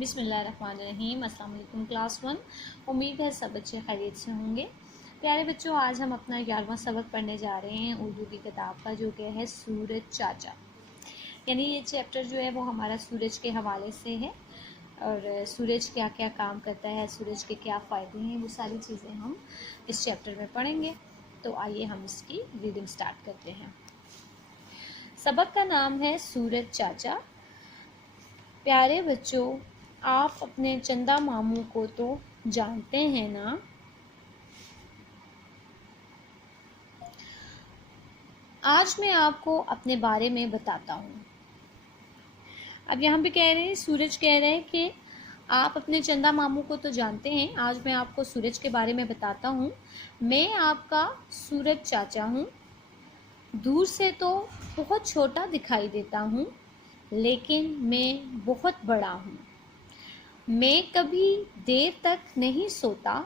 بسم اللہ الرحمن الرحیم۔ السلام علیکم کلاس 1۔ امید ہے سب بچے خیریت سے ہوں گے۔ پیارے بچوں، آج ہم اپنا 11واں سبق پڑھنے جا رہے ہیں اردو کی کتاب کا، جو کہ ہے سورج چاچا۔ یعنی یہ چیپٹر جو ہے وہ ہمارا سورج کے حوالے سے ہے، اور سورج کیا کیا کام کرتا ہے، سورج کے کیا فائدے ہیں، وہ ساری چیزیں ہم اس چیپٹر میں پڑھیں گے۔ تو آئیے ہم اس کی ریڈنگ سٹارٹ کرتے ہیں۔ سبق کا نام ہے سورج چاچا۔ پیارے بچوں، آپ اپنے چندا ماموں کو تو جانتے ہیں نا؟ آج میں آپ کو اپنے بارے میں بتاتا ہوں۔ اب یہاں پہ کہہ رہے ہیں، سورج کہہ رہے ہیں کہ آپ اپنے چندا ماموں کو تو جانتے ہیں، آج میں آپ کو سورج کے بارے میں بتاتا ہوں۔ میں آپ کا سورج چاچا ہوں۔ دور سے تو بہت چھوٹا دکھائی دیتا ہوں، لیکن میں بہت بڑا ہوں۔ میں کبھی دیر تک نہیں سوتا۔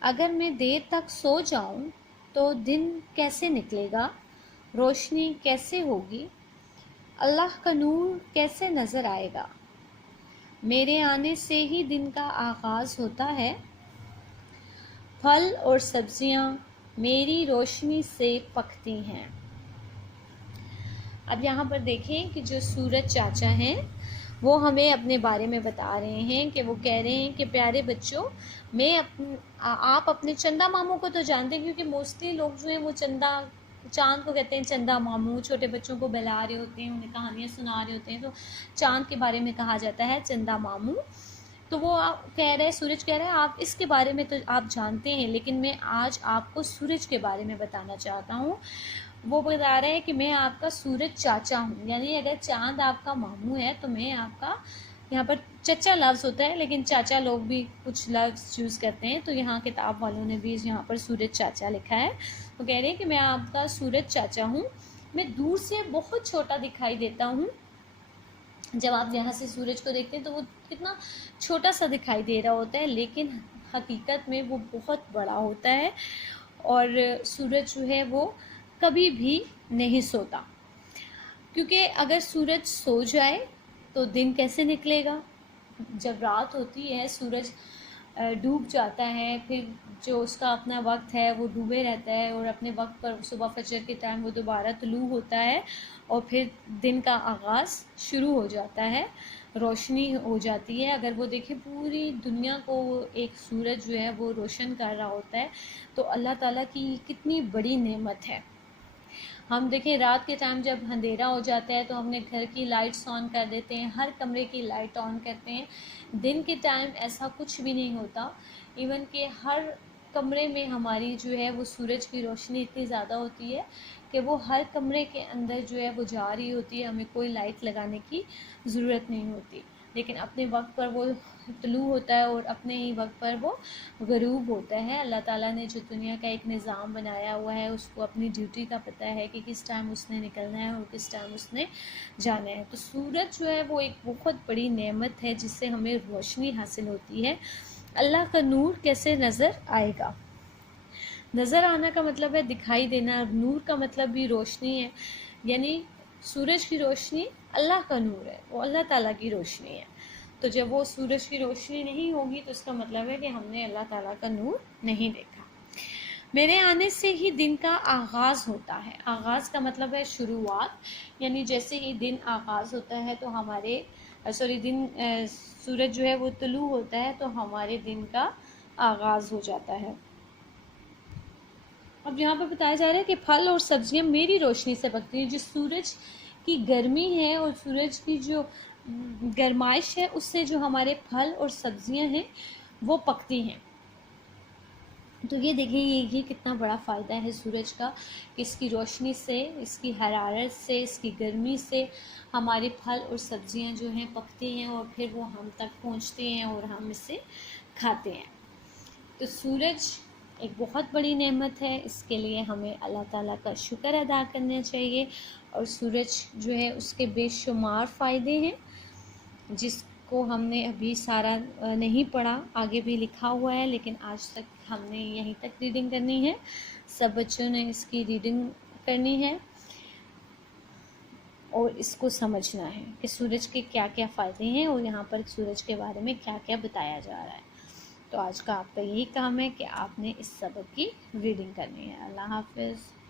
اگر میں دیر تک سو جاؤں تو دن کیسے نکلے گا، روشنی کیسے ہوگی، اللہ کا نور کیسے نظر آئے گا۔ میرے آنے سے ہی دن کا آغاز ہوتا ہے۔ پھل اور سبزیاں میری روشنی سے پکتی ہیں۔ اب یہاں پر دیکھیں کہ جو سورج چاچا ہیں وہ ہمیں اپنے بارے میں بتا رہے ہیں، کہ وہ کہہ رہے ہیں کہ پیارے بچوں، آپ اپنے چندا ماموں کو تو جانتے ہیں، کیونکہ موسٹلی لوگ جو ہیں وہ چاند کو کہتے ہیں چندا ماموں۔ چھوٹے بچوں کو بہلا رہے ہوتے ہیں، انہیں کہانیاں سنا رہے ہوتے ہیں، تو چاند کے بارے میں کہا جاتا ہے چندا ماموں۔ تو وہ کہہ رہے، سورج کہہ رہے ہیں آپ اس کے بارے میں تو آپ جانتے ہیں، لیکن میں آج آپ کو سورج کے بارے میں بتانا چاہتا ہوں۔ وہ بتا رہے ہیں کہ میں آپ کا سورج چاچا ہوں، یعنی اگر چاند آپ کا ماموں ہے تو میں آپ کا، یہاں پر چچا لفظ ہوتا ہے لیکن چاچا لوگ بھی کچھ لفظ یوز کرتے ہیں، تو یہاں کتاب والوں نے بھی یہاں پر سورج چاچا لکھا ہے۔ وہ کہہ رہے ہیں کہ میں آپ کا سورج چاچا ہوں۔ میں دور سے بہت چھوٹا دکھائی دیتا ہوں۔ جب آپ یہاں سے سورج کو دیکھتے ہیں تو وہ کتنا چھوٹا سا دکھائی دے رہا ہوتا ہے، لیکن حقیقت میں وہ بہت بڑا ہوتا ہے، اور سورج جو ہے وہ کبھی بھی نہیں سوتا، کیونکہ اگر سورج سو جائے تو دن کیسے نکلے گا۔ جب رات ہوتی ہے، سورج ڈوب جاتا ہے، پھر جو اس کا اپنا وقت ہے وہ ڈوبے رہتا ہے، اور اپنے وقت پر صبح فجر کے ٹائم وہ دوبارہ طلوع ہوتا ہے، اور پھر دن کا آغاز شروع ہو جاتا ہے، روشنی ہو جاتی ہے۔ اگر وہ دیکھیں پوری دنیا کو ایک سورج جو ہے وہ روشن کر رہا ہوتا ہے، تو اللہ تعالیٰ کی کتنی بڑی نعمت ہے۔ ہم دیکھیں رات کے ٹائم جب اندھیرا ہو جاتا ہے تو ہم نے گھر کی لائٹس آن کر دیتے ہیں، ہر کمرے کی لائٹ آن کرتے ہیں۔ دن کے ٹائم ایسا کچھ بھی نہیں ہوتا، ایون کہ ہر کمرے میں ہماری جو ہے وہ سورج کی روشنی اتنی زیادہ ہوتی ہے کہ وہ ہر کمرے کے اندر جو ہے وہ جا رہی ہوتی ہے، ہمیں کوئی لائٹ لگانے کی ضرورت نہیں ہوتی، لیکن اپنے وقت پر وہ طلوع ہوتا ہے اور اپنے ہی وقت پر وہ غروب ہوتا ہے۔ اللہ تعالیٰ نے جو دنیا کا ایک نظام بنایا ہوا ہے، اس کو اپنی ڈیوٹی کا پتہ ہے کہ کس ٹائم اس نے نکلنا ہے اور کس ٹائم اس نے جانا ہے۔ تو سورج جو ہے وہ ایک بہت بڑی نعمت ہے جس سے ہمیں روشنی حاصل ہوتی ہے۔ اللہ کا نور کیسے نظر آئے گا۔ نظر آنا کا مطلب ہے دکھائی دینا، نور کا مطلب بھی روشنی ہے، یعنی سورج کی روشنی اللہ کا نور ہے، وہ اللہ تعالیٰ کی روشنی ہے۔ تو جب وہ سورج کی روشنی نہیں ہوگی تو اس کا مطلب ہے کہ ہم نے اللہ تعالیٰ کا نور نہیں دیکھا۔ میرے آنے سے ہی دن کا آغاز ہوتا ہے۔ آغاز کا مطلب ہے شروعات، یعنی جیسے ہی دن آغاز ہوتا ہے تو سورج جو ہے وہ طلوع ہوتا ہے تو ہمارے دن کا آغاز ہو جاتا ہے۔ اب یہاں پہ بتایا جا رہا ہے کہ پھل اور سبزیاں میری روشنی سے پکتی ہیں۔ جو سورج کی گرمی ہے اور سورج کی جو گرمائش ہے، اس سے جو ہمارے پھل اور سبزیاں ہیں وہ پکتی ہیں۔ تو یہ دیکھیں یہ کتنا بڑا فائدہ ہے سورج کا، کہ اس کی روشنی سے، اس کی حرارت سے، اس کی گرمی سے ہمارے پھل اور سبزیاں جو ہیں پکتی ہیں، اور پھر وہ ہم تک پہنچتے ہیں اور ہم اسے کھاتے ہیں۔ تو سورج ایک بہت بڑی نعمت ہے، اس کے لیے ہمیں اللہ تعالیٰ کا شکر ادا کرنا چاہیے، اور سورج جو ہے اس کے بے شمار فائدے ہیں، جس کو ہم نے ابھی سارا نہیں پڑھا، آگے بھی لکھا ہوا ہے، لیکن آج تک ہم نے یہیں تک ریڈنگ کرنی ہے۔ سب بچوں نے اس کی ریڈنگ کرنی ہے۔ اور اس کو سمجھنا ہے کہ سورج کے کیا کیا فائدے ہیں اور یہاں پر سورج کے بارے میں کیا کیا بتایا جا رہا ہے. تو آج کا آپ کا یہی کام ہے کہ آپ نے اس سبق کی ریڈنگ کرنی ہے. اللہ حافظ.